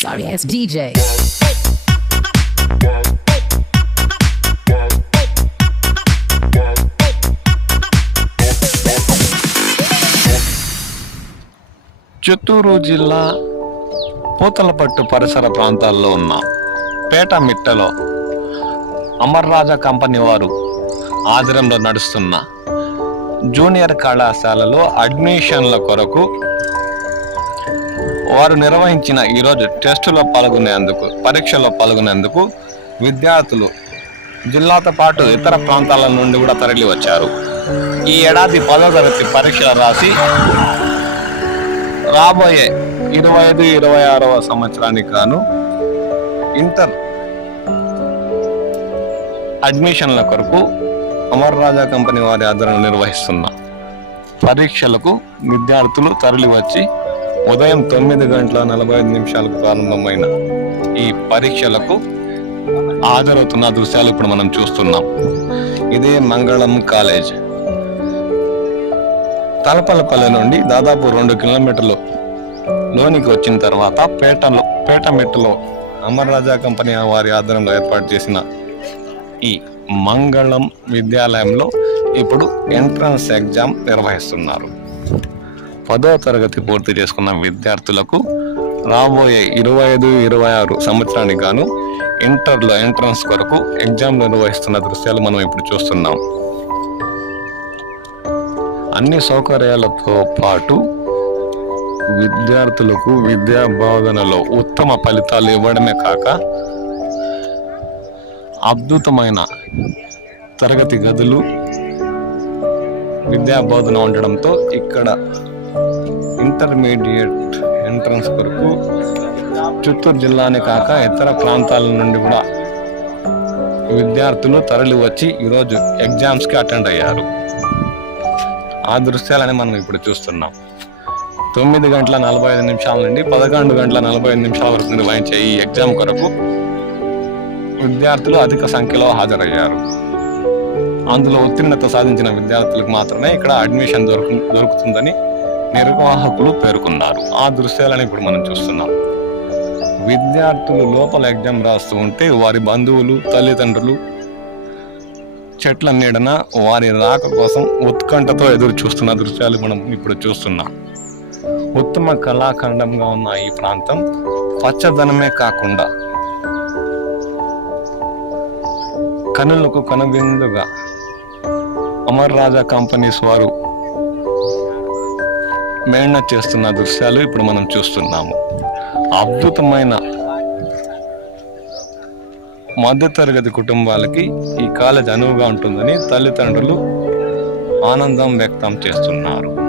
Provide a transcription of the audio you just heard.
Sorry ass DJ. Chittoor జిల్లా పూతలపట్టు పరిసర ప్రాంతాల్లో ఉన్న పేట మిట్టలో అమర్ రాజా కంపెనీ వారు ఆధ్వర్యంలో నడుస్తున్న జూనియర్ కళాశాలలో అడ్మిషన్ల కొరకు వారు నిర్వహించిన ఈరోజు టెస్టులో పాల్గొనేందుకు పరీక్షలో పాల్గొనేందుకు విద్యార్థులు జిల్లాతో పాటు ఇతర ప్రాంతాల నుండి కూడా తరలి వచ్చారు. ఈ ఏడాది పదో తరగతి పరీక్షలు రాసి రాబోయే ఇరవై ఐదు ఇరవై ఆరవ సంవత్సరానికి గాను ఇంటర్ అడ్మిషన్ల కొరకు అమర్ రాజా కంపెనీ వారి ఆధ్వర్యంలో నిర్వహిస్తున్న పరీక్షలకు విద్యార్థులు తరలివచ్చి ఉదయం తొమ్మిది గంటల నలభై ఐదు నిమిషాలకు ప్రారంభమైన ఈ పరీక్షలకు హాజరవుతున్న దృశ్యాలు ఇప్పుడు మనం చూస్తున్నాం. ఇదే మంగళం కాలేజ్. తలపలపల్లి నుండి దాదాపు రెండు కిలోమీటర్లు లోనికి వచ్చిన తర్వాత పేటలో పేట మెట్టులో రాజా కంపెనీ వారి ఆధ్వర్యంలో ఏర్పాటు చేసిన ఈ మంగళం విద్యాలయంలో ఇప్పుడు ఎంట్రన్స్ ఎగ్జామ్ నిర్వహిస్తున్నారు. పదో తరగతి పూర్తి చేసుకున్న విద్యార్థులకు రాబోయే ఇరవై ఐదు ఇరవై ఆరు సంవత్సరానికి గాను ఇంటర్లో ఎంట్రన్స్ కొరకు ఎగ్జామ్ నిర్వహిస్తున్న దృశ్యాలు మనం ఇప్పుడు చూస్తున్నాం. అన్ని సౌకర్యాలతో పాటు విద్యార్థులకు విద్యా బోధనలో ఉత్తమ ఫలితాలు ఇవ్వడమే కాక అద్భుతమైన తరగతి గదులు విద్యా బోధన ఉండడంతో ఇక్కడ ఇంటర్మీడియట్ ఎంట్రన్స్ కొరకు చిత్తూరు జిల్లానే కాక ఇతర ప్రాంతాల నుండి కూడా విద్యార్థులు తరలి వచ్చి ఈరోజు ఎగ్జామ్స్కి అటెండ్ అయ్యారు. ఆ దృశ్యాలని మనం ఇప్పుడు చూస్తున్నాం. తొమ్మిది గంటల నలభై ఐదు నిమిషాల నుండి పదకొండు గంటల నలభై ఐదు నిమిషాల వరకు నిర్వహించే ఈ ఎగ్జామ్ కొరకు విద్యార్థులు అధిక సంఖ్యలో హాజరయ్యారు. అందులో ఉత్తీర్ణత సాధించిన విద్యార్థులకు మాత్రమే ఇక్కడ అడ్మిషన్ దొరుకు దొరుకుతుందని నిర్వాహకులు పేర్కొన్నారు. ఆ దృశ్యాలను ఇప్పుడు మనం చూస్తున్నాం. విద్యార్థులు లోపల ఎగ్జామ్ రాస్తూ ఉంటే వారి బంధువులు తల్లిదండ్రులు చెట్ల నీడన వారి రాక కోసం ఉత్కంఠతో ఎదురు చూస్తున్న దృశ్యాలు మనం ఇప్పుడు చూస్తున్నాం. ఉత్తమ కళాఖండంగా ఉన్న ఈ ప్రాంతం పచ్చదనమే కాకుండా కనులకు కనువిందుగా అమర్ రాజా కంపెనీస్ వారు మేళన చేస్తున్న దృశ్యాలు ఇప్పుడు మనం చూస్తున్నాము. అద్భుతమైన మధ్యతరగతి కుటుంబాలకి ఈ కాలేజ్ అనువుగా ఉంటుందని తల్లిదండ్రులు ఆనందం వ్యక్తం చేస్తున్నారు.